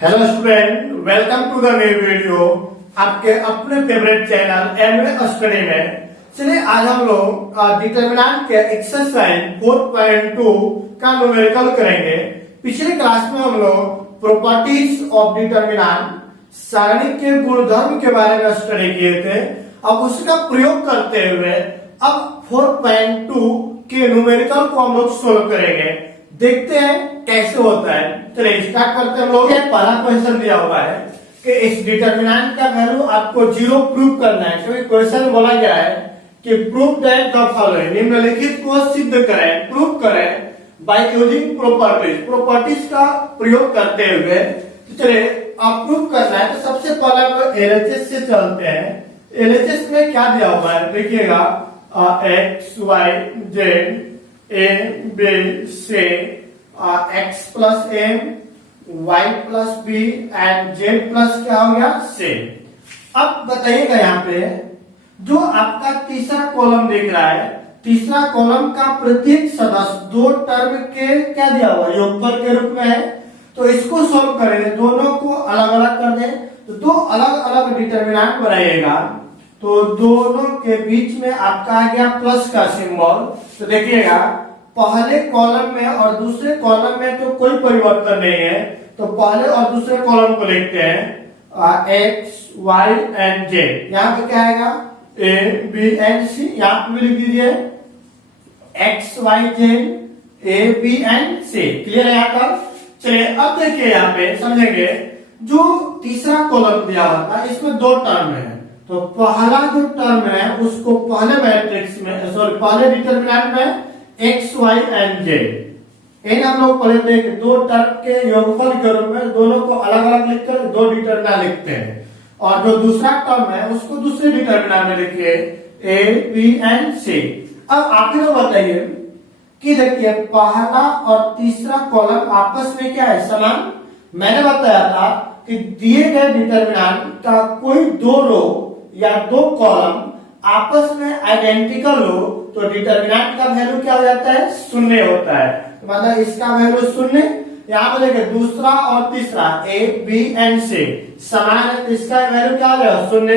Hello student, welcome to the new video आपके अपने favourite channel MA study में। चलिए आज हम लोग डिटरमिनेंट के एक्सरसाइज 4.2 का न्यूमेरिकल करेंगे। पिछले क्लास में हम लोग प्रॉपर्टीज ऑफ डिटरमिनेंट सारणी के गुणधर्म के बारे में स्टडी किए थे। अब उसका प्रयोग करते हुए अब 4.2 के न्यूमेरिकल को हम लोग सोल्व करेंगे। देखते हैं कैसे होता है। चलिए स्टार्ट करते हैं हम लोग। पहला क्वेश्चन दिया हुआ है कि इस डिटरमिनेंट का वैल्यू आपको 0 प्रूव करना है। क्योंकि क्वेश्चन बोला गया है कि प्रूव दैट द फॉलोइंग, निम्नलिखित को सिद्ध करें, प्रूव करें बाय यूजिंग प्रॉपर्टीज, प्रॉपर्टीज का प्रयोग करते हुए। तो चलिए आप प्रूव करना है तो सबसे पहले हम लोग एलएचएस से चलते हैं। एलएचएस में क्या दिया हुआ है देखिएगा, X Y Z A B C X plus M Y plus B and Z plus क्या हो गया सी। अब बताइएगा यहाँ पे जो आपका तीसरा कॉलम दिख रहा है, तीसरा कॉलम का प्रत्येक सदस्य दो टर्म के क्या दिया हुआ योगफल के रूप में है। तो इसको सॉल्व करेंगे, दोनों को अलग अलग कर दें तो दो अलग अलग डिटरमिनेंट बनाइएगा। तो दोनों के बीच में आपका आ गया प्लस का सिंबल। तो देखिएगा पहले कॉलम में और दूसरे कॉलम में तो कोई परिवर्तन नहीं है। तो पहले और दूसरे कॉलम को लिखते हैं एक्स वाई एंड जेड। यहाँ पे क्या आएगा ए बी एंड सी, यहाँ पे भी लिख दीजिए X Y Z A B and C. Clear है यहाँ तक? चलिए अब देखिए यहाँ पे समझेंगे, जो तीसरा कॉलम दिया हुआ था इसमें दो टर्म है। तो पहला जो टर्म है उसको पहले मैट्रिक्स में सॉरी पहले डिटरमिनेंट में एक्स वाई एंड जेड इन हम लोग पढ़े थे कि दो टर्म के योगफल के रूप में दोनों को अलग अलग लिखकर दो डिटरमिनेंट लिखते हैं। और जो दूसरा टर्म है उसको दूसरे डिटरमिनेंट में लिखिए ए बी एंड सी। अब आप ही लोग बताइए कि देखिए पहला और तीसरा कॉलम आपस में क्या है समान। मैंने बताया था कि दिए गए डिटरमिनेंट का कोई दो रो या दो कॉलम आपस में आइडेंटिकल हो तो डिटरमिनेंट का वैल्यू क्या हो जाता है शून्य होता है। मतलब इसका वैल्यू शून्य। यहाँ पे देखिए दूसरा और तीसरा ए बी एंड सी समान है तो इसका वैल्यू क्या हो जाएगा शून्य।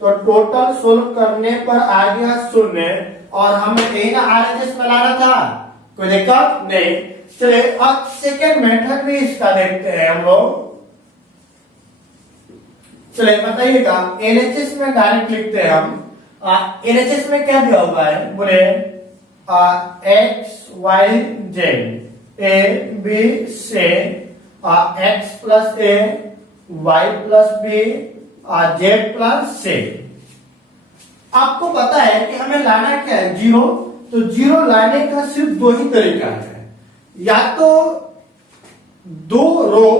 तो टोटल सोल्व करने पर आ गया शून्य। और हमें यही ना आरएचएस में लाना था, कोई दिक्कत नहीं। चलिए अब सेकेंड मेथड भी इसका देखते हैं हम लोग। चलिए बताइएगा एलएचएस में डायरेक्ट लिखते हैं हम। एलएचएस में क्या दिया हुआ है बोले X Y Z A B C X plus A Y plus B Z plus C. आपको पता है कि हमें लाना क्या है जीरो। तो जीरो लाने का सिर्फ दो ही तरीका है, या तो दो रो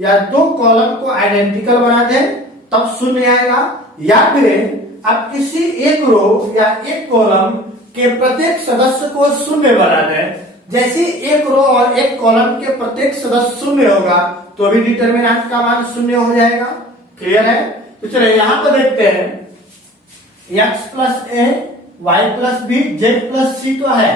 या दो कॉलम को आइडेंटिकल बना दें तब शून्य आएगा, या फिर आप किसी एक रो या एक कॉलम के प्रत्येक सदस्य को शून्य बना दें। जैसे एक रो और एक कॉलम के प्रत्येक सदस्य शून्य होगा तो भी डिटरमिनेंट का मान शून्य हो जाएगा। क्लियर है? तो चलिए यहाँ पर देखते हैं X plus A Y plus B Z plus C तो है।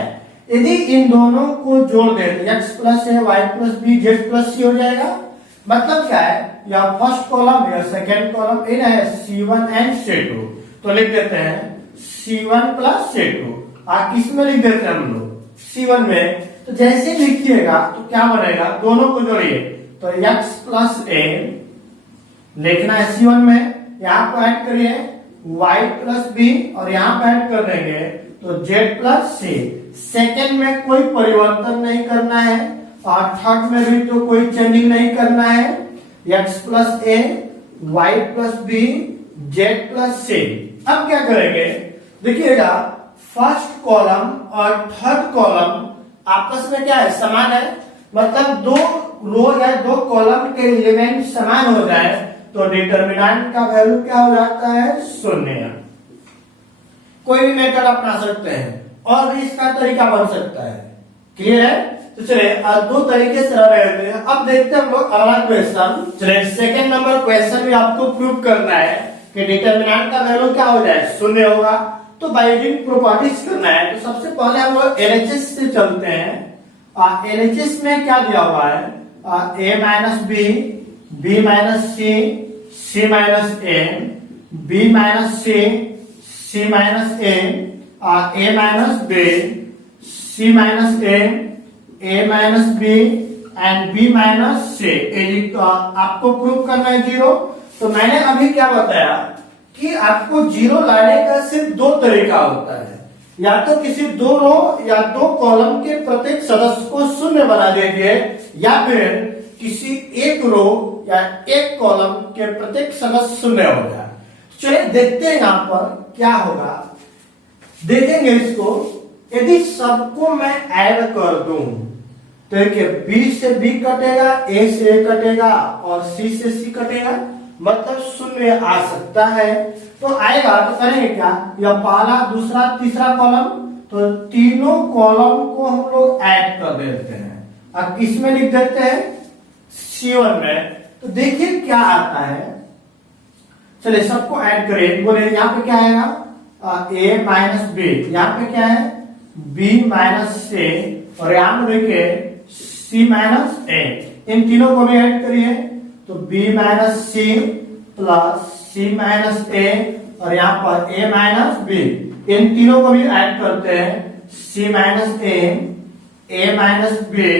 यदि इन दोनों को जोड़ दें तो X plus A Y plus B Z plus C हो जाएगा। मतलब क्या है, या फर्स्ट कॉलम या सेकेंड कॉलम इन है C1 एंड C2। तो लिख देते हैं C1 प्लस C2। किस में लिख देते हैं हम लोग C1 में। तो जैसे लिखिएगा तो क्या बनेगा, दोनों को जोड़िए तो x प्लस ए लिखना है C1 में, यहाँ पर ऐड करिए y प्लस बी और यहाँ पर ऐड कर देंगे तो z प्लस सी। सेकेंड में कोई परिवर्तन नहीं करना है और थर्ड में भी तो कोई चेंजिंग नहीं करना है। x plus A Y plus B Z plus C. अब क्या करेंगे देखिएगा, फर्स्ट कॉलम और थर्ड कॉलम आपस में क्या है समान है। मतलब दो रो या दो कॉलम के एलिमेंट समान हो जाए तो डिटरमिनेंट का वैल्यू क्या हो जाता है शून्य। कोई भी मेथड अपना सकते हैं और भी इसका तरीका बन सकता है। क्लियर है? तो चलिए दो तरीके से रहे हैं। अब देखते हैं हम लोग अगला क्वेश्चन। चलिए सेकेंड नंबर क्वेश्चन भी आपको प्रूव करना है कि डिटरमिनेंट का वैल्यू क्या हो जाए शून्य होगा। तो बाय यूजिंग प्रॉपर्टीज करना है। तो सबसे पहले हम लोग एलएचएस से चलते हैं। एलएचएस में क्या दिया हुआ है A minus B B minus C minus A, B minus C minus A minus B, C minus A minus B and B minus C. आपको प्रूव करना है जीरो। तो मैंने अभी क्या बताया कि आपको जीरो लाने का सिर्फ दो तरीका होता है, या तो किसी दो रो या दो कॉलम के प्रत्येक सदस्य को शून्य बना देंगे, या फिर किसी एक रो या एक कॉलम के प्रत्येक सदस्य शून्य हो जाए। चलिए देखते हैं यहां पर क्या होगा, देखेंगे इसको। यदि सबको मैं ऐड कर दूं तो देखिए बी से बी कटेगा, ए से ए कटेगा और सी से सी कटेगा, मतलब शून्य आ सकता है। तो आएगा तो करेंगे क्या, या पहला दूसरा तीसरा कॉलम, तो तीनों कॉलम को हम लोग ऐड कर देते हैं। अब इसमें लिख देते हैं C1 में, तो देखिए क्या आता है। चलिए सबको ऐड करें, बोले यहाँ पे क्या आएगा ए माइनस बी, यहाँ पे क्या है बी माइनस सी, और यहाँ पे देखिए सी माइनस ए। इन तीनों को भी ऐड करिए तो बी माइनस सी प्लस सी माइनस ए, और यहाँ पर ए माइनस बी। इन तीनों को भी ऐड करते हैं, सी माइनस ए माइनस बी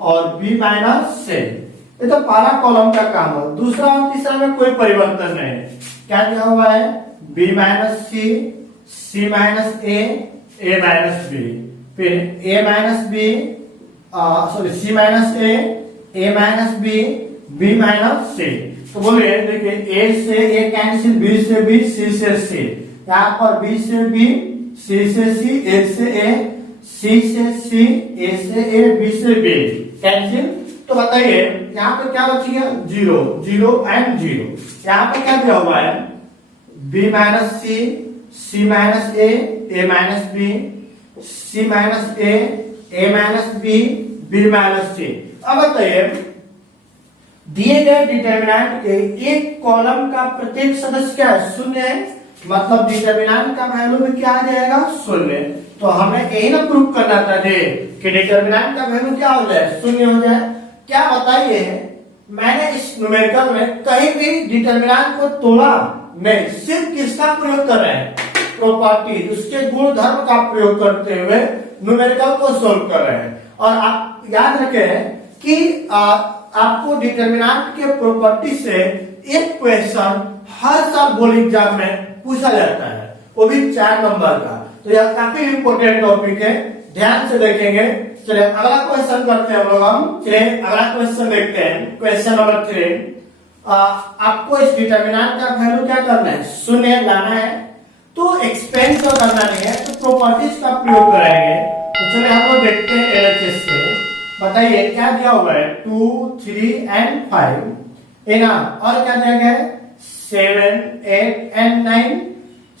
और बी माइनस सी। ये तो पहला कॉलम का काम है। दूसरा और तीसरा में कोई परिवर्तन नहीं है। क्या दिया हुआ है, B minus C minus A minus B, फिर A minus B sorry C minus A minus B minus C. तो बोलिए देखिए ए से ए कैंसिल, बी से बी, सी से सी, यहाँ पर बी से बी, सी से सी, ए से ए, सी से सी, ए से ए, बी से बी कैंसिल। तो बताइए यहाँ पे क्या बच गया, जीरो, जीरो एंड जीरो। यहाँ पे क्या दिया हुआ है, B minus C minus A minus B, C minus A minus B minus सी। अब बताइए दिए गए डिटर्मिनेंट के एक कॉलम का प्रत्येक सदस्य क्या है, शून्य है, मतलब डिटर्मिनेंट का वैल्यू भी क्या आ जाएगा, शून्य। तो हमें यही ना प्रूव करना था कि डिटर्मिनेंट का वैल्यू क्या हो जाए, शून्य हो जाए। क्या बताइए, मैंने इस न्यूमेरिकल में कहीं भी डिटर्मिनेंट को तोड़ा नहीं, सिर्फ किसका प्रयोग कर रहे हैं, प्रॉपर्टी, उसके गुण धर्म का प्रयोग करते हुए न्यूमेरिकल को सोल्व कर रहे हैं। और आप याद रखें कि आपको डिटर्मिनेंट के प्रॉपर्टी से एक क्वेश्चन हर साल बोर्ड एग्जाम में पूछा जाता है, वो भी 4 नंबर का। तो यह काफी इंपोर्टेंट टॉपिक है, ध्यान से देखेंगे। चलिए अगला क्वेश्चन करते हैं हम। चलिए अगला क्वेश्चन देखते हैं, क्वेश्चन नंबर 3। आपको इस डिटर्मिनेंट का वैल्यू क्या करना है, शून्य लाना है। तो एक्सपेंड तो करना नहीं है, तो प्रॉपर्टीज का प्रयोग करेंगे। तो चलिए हम लोग देखते हैं LHS से। बताइए क्या दिया हुआ है, 2, 3 एंड 5 इनाम, और क्या दिया गया है 7, 8 एंड 9,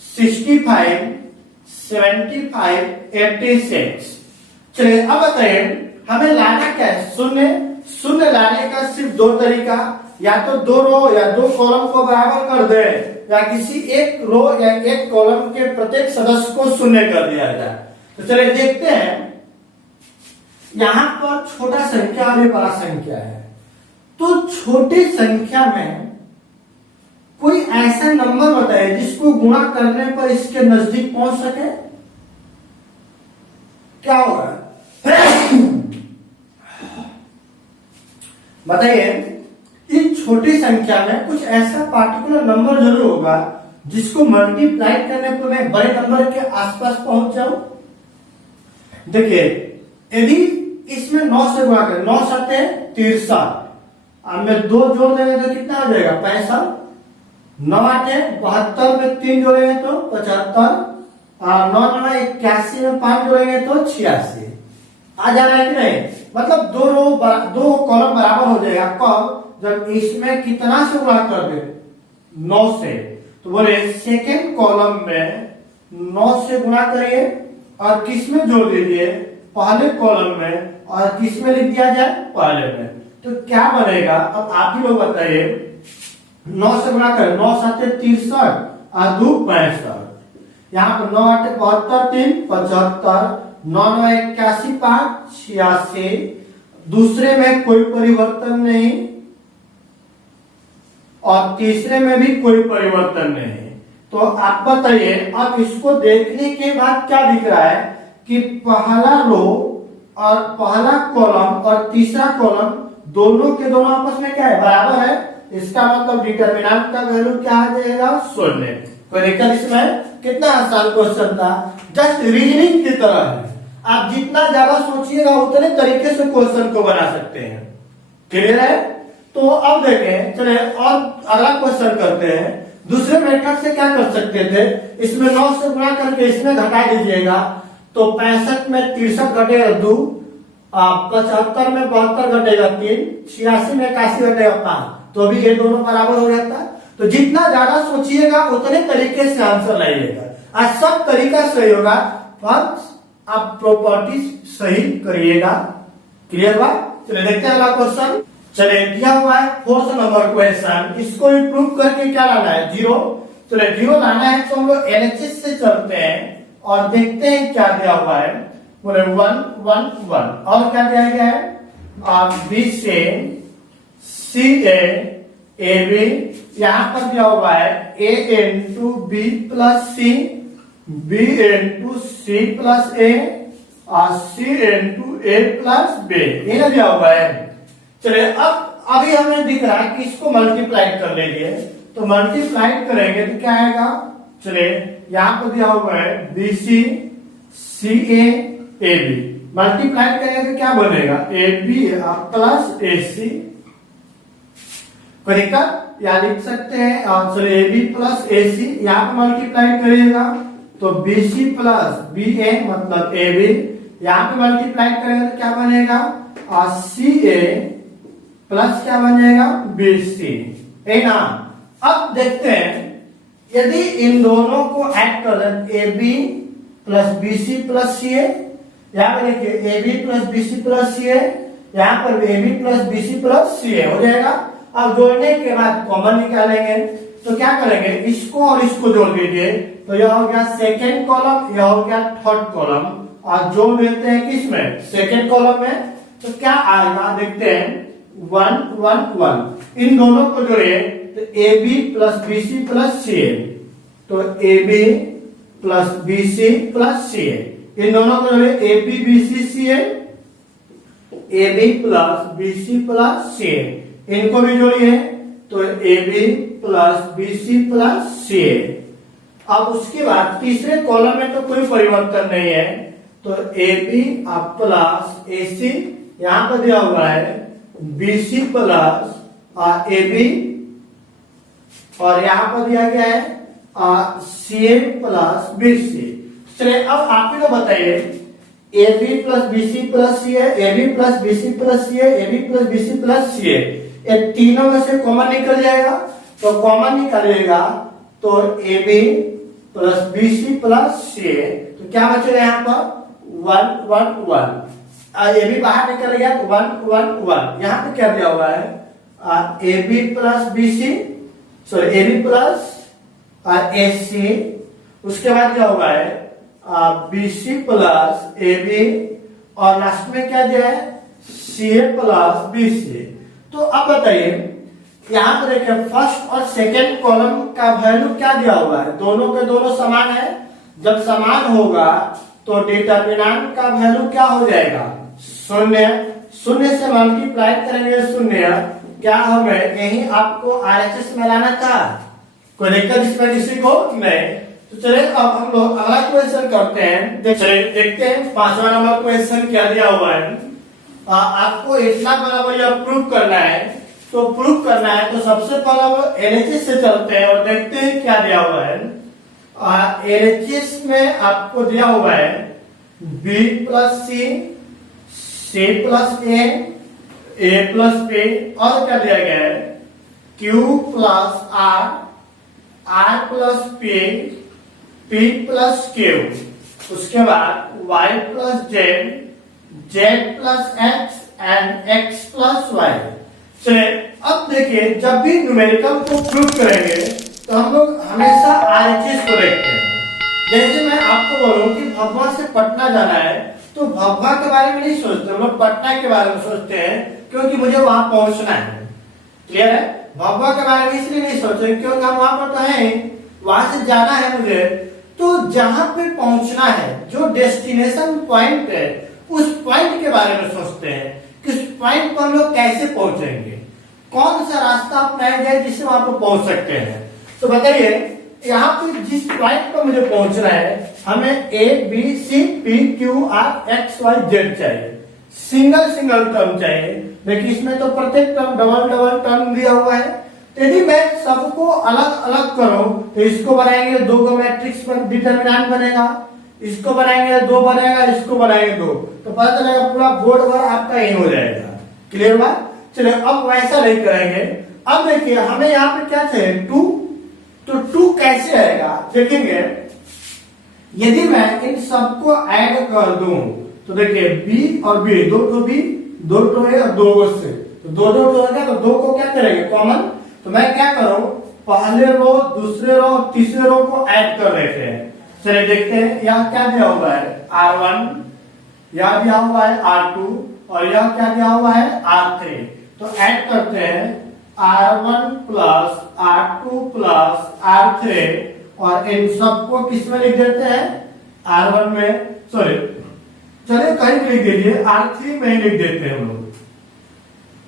65, 75, 86। चलिए अब बताइए हमें लाना क्या है, शून्य लाने का सिर्फ दो तरीका, या तो दो रो या दो कॉलम को बराबर कर दे, या किसी एक रो या एक कॉलम के प्रत्येक सदस्य को शून्य कर दिया जाए। तो चलिए देखते हैं, यहां पर छोटा संख्या और बड़ा संख्या है। तो छोटी संख्या में कोई ऐसा नंबर बताइए जिसको गुणा करने पर इसके नजदीक पहुंच सके, क्या होगा बताइए। इस छोटी संख्या में कुछ ऐसा पार्टिकुलर नंबर जरूर होगा जिसको मल्टीप्लाई करने पर मैं बड़े नंबर के आसपास पहुंच जाऊं। देखिए यदि इसमें 9 से गुणा करें, 9 सत्ते 63, अब में 2 जोड़ देंगे तो कितना हो जाएगा 65, 9 आठे 72 में 3 जोड़ेंगे तो 75, 9 9 81 में 5 जोड़ेंगे तो 86। आ जा रहा है कि नहीं, मतलब दो कॉलम बराबर हो जाएगा कब, जब इसमें कितना से गुणा कर दे 9 से। तो बोले सेकेंड कॉलम में 9 से गुणा करिए और किस में जोड़ दीजिए, पहले कॉलम में, और किस में लिख दिया जाए, पहले में। तो क्या बनेगा, अब आप ही लोग बताइए। 9 से गुणा करें, 9 7 63 और 2 65, यहाँ पर 9 8 72 3 75, 9 9 81 5 86। दूसरे में कोई परिवर्तन नहीं, और तीसरे में भी कोई परिवर्तन नहीं है। तो आप बताइए, अब इसको देखने के बाद क्या दिख रहा है कि पहला रो और पहला कॉलम और तीसरा कॉलम दोनों के दोनों आपस में क्या है, बराबर है। इसका मतलब डिटर्मिनेंट का वैल्यू क्या आ जाएगा, 0। कोई दिक्कत इसमें? कितना आसान क्वेश्चन था, जस्ट रीजनिंग की तरह है। आप जितना ज्यादा सोचिएगा उतने तरीके से क्वेश्चन को बना सकते हैं। क्लियर है? तो अब देखें, चले और अगला क्वेश्चन करते हैं। दूसरे मेथड से क्या कर सकते थे, इसमें 9 से गुणा करके इसमें घटा दीजिएगा, तो 65 में 63 घटेगा 2, 75 में 72 घटेगा 3, 86 में 81 घटेगा 5, तो अभी ये दोनों बराबर हो जाता है। तो जितना ज्यादा सोचिएगा उतने तरीके से आंसर लाइएगा। आज सब तरीका सही होगा, बस आप प्रॉपर्टीज सही करिएगा। क्लियर बा? चलिए देखते हैं अगला क्वेश्चन। चलिए दिया हुआ है 4th नंबर क्वेश्चन, इसको इम्प्रूव करके क्या लाना है, 0। चलिए 0 लाना है तो हम लोग एलएचएस से चलते हैं और देखते हैं क्या दिया हुआ है। बोले 1 1 1 और क्या दिया गया है, बी से सी ए बी, यहाँ पर दिया हुआ है ए इंटू बी प्लस सी, बी इंटू सी प्लस ए और सी इंटू ए प्लस बी, ये दिया हुआ है। चलिए अब अभी हमें दिख रहा है कि इसको मल्टीप्लाई कर लीजिए, तो मल्टीप्लाई करेंगे तो क्या आएगा। चलिए यहाँ पर दिया हुआ है B C C A B, multiply करेंगे तो क्या बनेगा, ए बी प्लस ए सी। कोई दिक्कत? या लिख सकते हैं, चलिए ए बी प्लस ए सी, यहाँ पर मल्टीप्लाई करिएगा तो बी सी प्लस बी ए मतलब ए बी, यहाँ पे मल्टीप्लाई करेंगे तो क्या बनेगा, सी ए प्लस क्या बन जाएगा, बी सी, है ना। अब देखते हैं यदि इन दोनों को ऐड कर दें, A B plus B C plus C A, यहाँ पे देखिए A B plus B C plus C A, यहाँ पर A B plus B C plus C A हो जाएगा। अब जोड़ने के बाद कॉमन निकालेंगे, तो क्या करेंगे, इसको और इसको जोड़ दीजिए, तो यह हो गया सेकेंड कॉलम, यह हो गया थर्ड कॉलम, और जोड़ देते हैं किसमें, सेकेंड कॉलम में, तो क्या आएगा देखते हैं 1 1 1। इन दोनों को जोड़िए तो A B plus B C plus C A, तो A B plus B C plus C A, इन दोनों को जोड़िए A B B C C A B plus B C plus C A, इनको भी जोड़िए तो A B plus B C plus C A. अब उसके बाद तीसरे कॉलम में तो कोई परिवर्तन नहीं है, तो ए बी प्लस ए सी, यहाँ पर दिया हुआ है B C plus A B, और यहाँ पर दिया गया है सी ए प्लस बी सी। चलिए अब आप ही लोग बताइए, A B plus B C plus C A B plus B C plus C A B plus B C plus C A, ये तीनों में से कॉमन निकल जाएगा, तो कॉमन निकलेगा तो A B plus B C plus C A, तो क्या बचेगा यहाँ पर 1 1 1, ए बी बाहर निकल गया तो 1 1 1। यहाँ पे क्या दिया हुआ है A B plus B C, sorry A B plus A C, उसके बाद क्या हुआ है B C plus A B, और लास्ट में क्या दिया है सी ए प्लस बी सी। तो अब बताइए यहाँ पर देखिए फर्स्ट और सेकेंड कॉलम का वैल्यू क्या दिया हुआ है, दोनों के दोनों समान है। जब समान होगा तो डिटर्मिनेंट का वैल्यू क्या हो जाएगा, 0। 0 से मल्टीप्लाई करेंगे 0, क्या हमें यही आपको आरएचएस में लाना था, कोई दिक्कत इसमें किसी को नहीं। तो चलिए अब हम लोग अगला क्वेश्चन करते हैं। देखते हैं 5वां नंबर क्वेश्चन क्या दिया हुआ है। आपको इतना बराबर यह प्रूव करना है, तो प्रूव करना है तो सबसे पहले एलएचएस से चलते हैं और देखते हैं क्या दिया हुआ है। एलएचएस में आपको दिया हुआ है B plus C, C plus A plus B, और क्या दिया गया है Q plus R, R plus P, P plus Q, उसके बाद Y plus Z, Z plus X and X plus Y. चलिए अब देखिए, जब भी न्यूमेरिकल को प्रूव करेंगे तो हम लोग हमेशा आरएचएस को देखते हैं। जैसे मैं आपको बोलूं कि भभुआ से पटना जाना है, तो भभुआ के बारे में नहीं सोचते हम लोग, पटना के बारे में सोचते हैं, क्योंकि मुझे वहां पहुंचना है। क्लियर है? भभुआ के बारे में इसलिए नहीं सोच रहे क्योंकि हम वहां पर तो है, वहां से जाना है मुझे, तो जहां पे पहुंचना है, जो डेस्टिनेशन पॉइंट है, उस पॉइंट के बारे में सोचते हैं कि उस पॉइंट पर हम लोग कैसे पहुंचेंगे, कौन सा रास्ता अपनाया जाए जिससे वहां पर पहुंच सकते हैं। तो बताइए यहाँ पे जिस पॉइंट पर मुझे पहुंचना है, हमें A B C P Q R X Y Z चाहिए, सिंगल टर्म चाहिए। देखिए इसमें तो प्रत्येक टर्म डबल टर्म दिया हुआ है। तो यदि मैं सबको अलग अलग करूं तो इसको बनाएंगे दो को मैट्रिक्स पर डिटरमिनेंट बनेगा, इसको बनाएंगे दो बनेगा, इसको बनाएंगे दो, तो पता चलेगा पूरा बोर्ड भर आपका यही हो जाएगा। क्लियर बात? चलिए अब वैसा नहीं करेंगे। अब देखिए हमें यहाँ पे क्या चाहिए, टू, तो टू कैसे आएगा देखेंगे। यदि मैं इन सबको ऐड कर दूं तो देखिए बी और बी, दो ठो बी, दो ठो ए और दो से, तो दो दो ठो होगा, तो दो को क्या करेंगे कॉमन। तो मैं क्या करूं, पहले रो, दूसरे रो, तीसरे रो को ऐड कर देते हैं। चलिए देखते हैं यहाँ क्या दिया हुआ है, R1, यहाँ दिया हुआ है R2 और यह क्या दिया हुआ है R3। तो ऐड करते हैं R1 plus R2 plus R3 और इन सबको किस में लिख देते हैं, R1 में, सॉरी चलिए कहीं भी लिख दीजिए, R3 में ही लिख देते हैं हम लोग,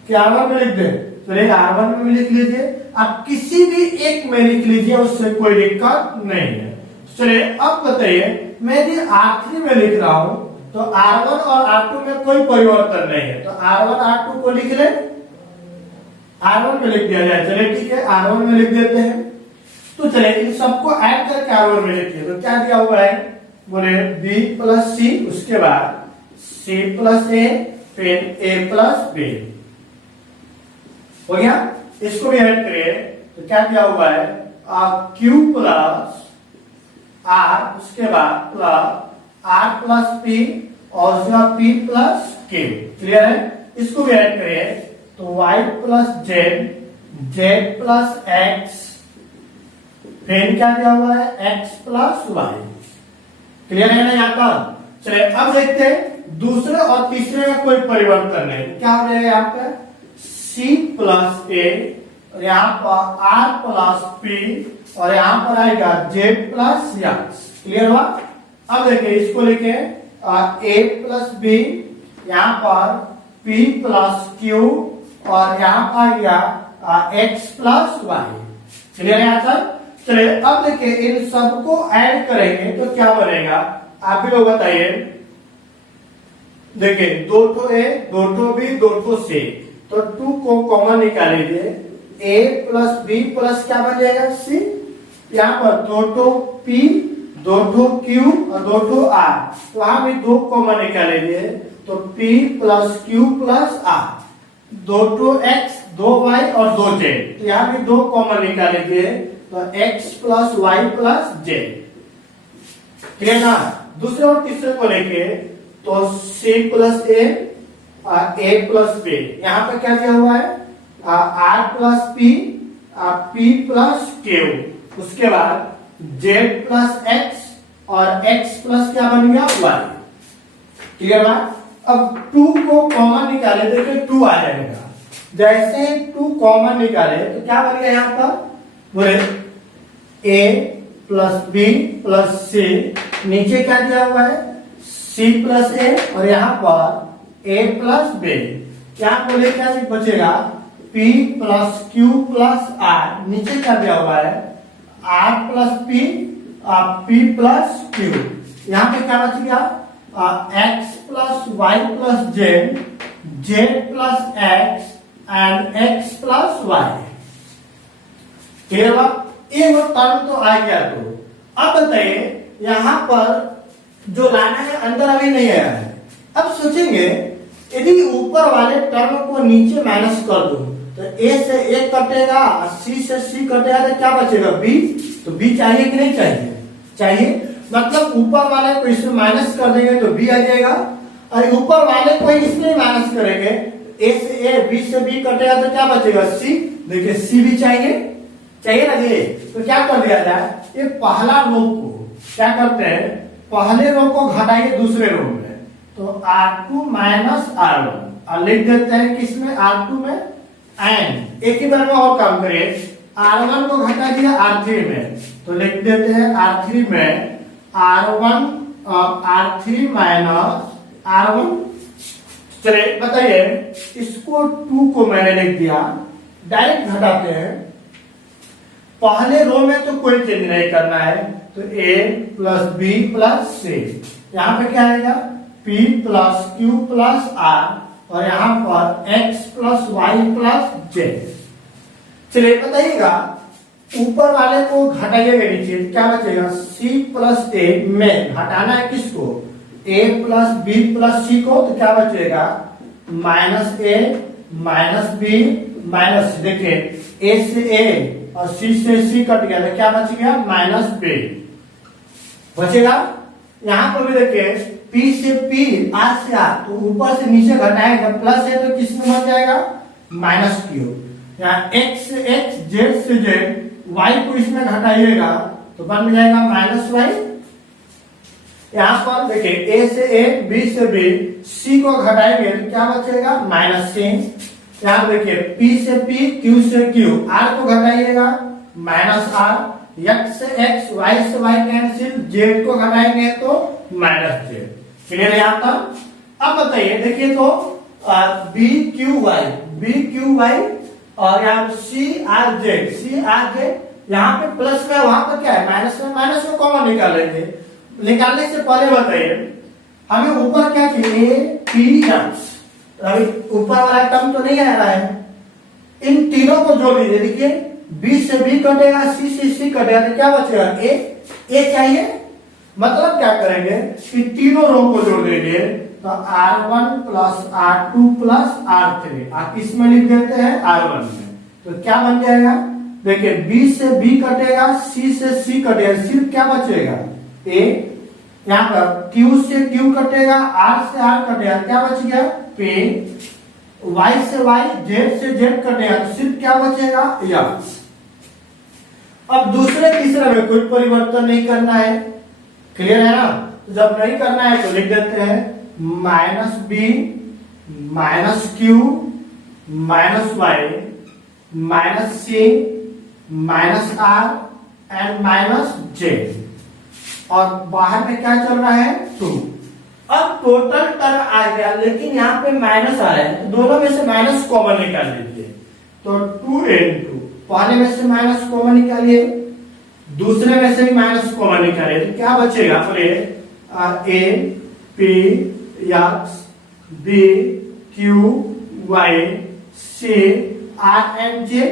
कि R1 में लिख दें। चलिए R1 में लिख लीजिए, आप किसी भी एक में लिख लीजिए, उससे कोई दिक्कत नहीं है। चलिए अब बताइए मैं यदि R3 में लिख रहा हूं तो R1 और R2 में कोई परिवर्तन नहीं है, तो R1 R2 को लिख ले, R1 में लिख दिया जाए। चलिए ठीक है, R1 में लिख देते हैं। तो चलिए इन सबको ऐड करके R1 में लिखिए, तो क्या दिया हुआ है, बोले B प्लस C, उसके बाद C प्लस A, फिर A प्लस B, हो गया। इसको भी ऐड करिए तो क्या दिया हुआ है, Q प्लस R, उसके बाद प्लस R प्लस P और उसके बाद P प्लस Q। क्लियर है? इसको भी ऐड करिए तो Y plus Z, Z plus X, फिर क्या दिया हुआ है X प्लस Y। क्लियर है ना यहाँ पर? चलिए अब देखते हैं दूसरे और तीसरे में कोई परिवर्तन नहीं, क्या हो जाएगा यहाँ पे C प्लस A और यहाँ पर R प्लस P और यहाँ पर आएगा Z प्लस X। क्लियर हुआ? अब देखिए इसको लिखे A प्लस B, यहाँ पर P प्लस Q और यहाँ पर आ गया X प्लस Y। क्लियर है यहाँ तक? चलिए अब देखिए इन सबको ऐड करेंगे तो क्या बनेगा, आप भी लोग बताइए। देखिए दो ठो A, दो ठो B, दो ठो C, तो 2 को कॉमन निकाल लीजिए, A प्लस B प्लस क्या बन जाएगा C, यहाँ पर दो ठो P, दो ठो Q और दो ठो R, तो वहां भी 2 कॉमन निकाल लीजिए, तो P plus Q plus R, दो ठो X, 2 Y और 2 Z, तो यहाँ भी 2 कॉमन निकाल लीजिए, तो X plus Y plus Z। ठीक है ना? दूसरे और तीसरे को लेके तो C plus A plus B, यहाँ पे क्या दिया हुआ है R plus P, P plus Q, उसके बाद Z प्लस X और X प्लस क्या बन गया Y। क्लियर बात? अब 2 को कॉमन निकाले, देखिए 2 आ जाएगा, जैसे 2 कॉमन निकाले तो क्या बन गया यहाँ पर, बोले A plus B plus C, नीचे क्या दिया हुआ है C प्लस A और यहाँ पर A प्लस B, क्या बोले क्या बचेगा P plus Q plus R, नीचे क्या दिया हुआ है R plus P, P plus Q, यहाँ पे क्या बच गया X plus Y plus Z, Z plus X and X plus Y। Clear बात? एक टर्म तो आ गया। तो अब बताइए यहाँ पर जो लाना है अंदर अभी नहीं आया है। अब सोचेंगे यदि ऊपर वाले टर्म को नीचे माइनस कर दूं तो A से A कटेगा, C से C कटेगा, तो क्या बचेगा B, तो B चाहिए कि नहीं चाहिए? चाहिए, मतलब ऊपर वाले को इसमें माइनस कर देंगे तो B आ जाएगा, और ऊपर वाले को इसमें माइनस करेंगे, A से A, B से B कटेगा तो क्या बचेगा C। देखिए C भी चाहिए ना जी, तो क्या कर दिया जाए, ये पहला रो को क्या करते हैं, पहले रो को घटाइए दूसरे रो में, तो R2 माइनस R1 और लिख देते हैं किसमें R2 में, एंड एक ही बार में और काम करिए। R1 को घटा दिया R3 में, तो लिख देते हैं R3 में R1 R3 माइनस R1। चलिए बताइए, इसको 2 को मैंने लिख दिया, डायरेक्ट घटाते हैं। पहले रो में तो कोई चेंज नहीं करना है, तो A plus B plus C, यहाँ पे क्या आएगा P plus Q plus R, और यहाँ पर X plus Y plus Z। चलिए बताइएगा, ऊपर वाले को घटाइएगा नीचे, क्या बचेगा C प्लस A में घटाना है किसको, A plus B plus C को, तो क्या बचेगा minus A minus B minus, देखिए A से A और C से C कट गया, तो क्या बच गया माइनस B बचेगा। यहाँ पर भी देखिए P से P R से R, तो ऊपर से नीचे घटाएगा, प्लस है तो किस में बन जाएगा माइनस Q। यहाँ X से X Z से Z Y को इसमें घटाइएगा तो बन जाएगा माइनस Y। यहाँ पर देखिए A से A B से B C को घटाएंगे तो क्या बचेगा माइनस C। यहाँ देखिए P से P Q से Q R को घटाइएगा माइनस R, X से X Y से Y कैंसिल, Z को घटाएंगे तो माइनस Z। क्लियर है यहाँ तक। अब बताइए, देखिए तो B Q Y और यहाँ C R Z, यहाँ पे प्लस में, वहां पर क्या है माइनस में, माइनस में कॉमन निकालेंगे। निकालने से पहले बताइए हमें ऊपर क्या चाहिए A P X, अभी ऊपर वाला टर्म तो नहीं आ रहा है, इन तीनों को जोड़ लीजिए। देखिए B से B कटेगा, C से C कटेगा, तो क्या बचेगा A चाहिए। मतलब क्या करेंगे कि तीनों रो को जोड़ देंगे, तो R1 plus R2 plus R3, आप इसमें लिख देते हैं R1 में, तो क्या बन जाएगा देखिए B से B कटेगा, C से C कटेगा, सिर्फ क्या बचेगा A, यहाँ पर Q से Q कटेगा, R से R कटेगा, क्या बच गया P, Y से Y Z से Z कटेगा, तो सिर्फ क्या बचेगा X। अब दूसरे तीसरे में कोई परिवर्तन नहीं करना है, क्लियर है ना। तो जब नहीं करना है तो लिख देते हैं minus B minus Q minus Y minus C minus R and minus J, और बाहर में क्या चल रहा है 2। अब टोटल टर्म आ गया, लेकिन यहाँ पे माइनस आ रहा है, तो दोनों में से माइनस कॉमन निकाल लीजिए, तो 2 into पहले में से माइनस कॉमन निकालिए, दूसरे में से भी माइनस कॉमन निकालिए, तो क्या बचेगा A P X B Q Y C R and J।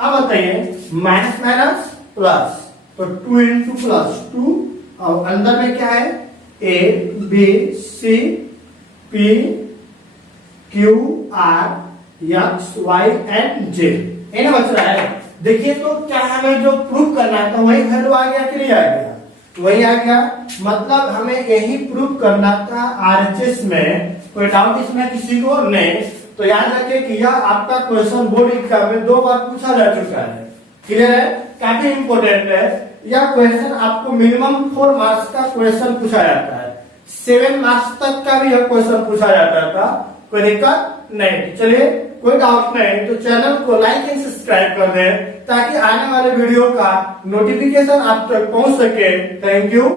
अब बताइए माइनस माइनस प्लस, तो 2 into प्लस 2, और अंदर में क्या है A B C P Q R X Y and J, ये ना बच रहा है। देखिए तो क्या हमें जो प्रूव करना है, तो वही वैल्यू आ गया कि नहीं आ गया, वही आ गया। मतलब हमें यही प्रूव करना था RHS में, कोई डाउट इसमें किसी को नहीं। तो याद रखिए कि यह आपका क्वेश्चन बोर्ड एग्जाम में 2 बार पूछा जा चुका है, क्लियर है, काफी इंपोर्टेंट है। यह क्वेश्चन आपको मिनिमम 4 मार्क्स का क्वेश्चन पूछा जाता है, 7 मार्क्स तक का भी यह क्वेश्चन पूछा जाता था, कोई दिक्कत नहीं। चलिए कोई डाउट नहीं, तो चैनल को लाइक एंड सब्सक्राइब कर दें ताकि आने वाले वीडियो का नोटिफिकेशन आप तक पहुंच सके। Thank you.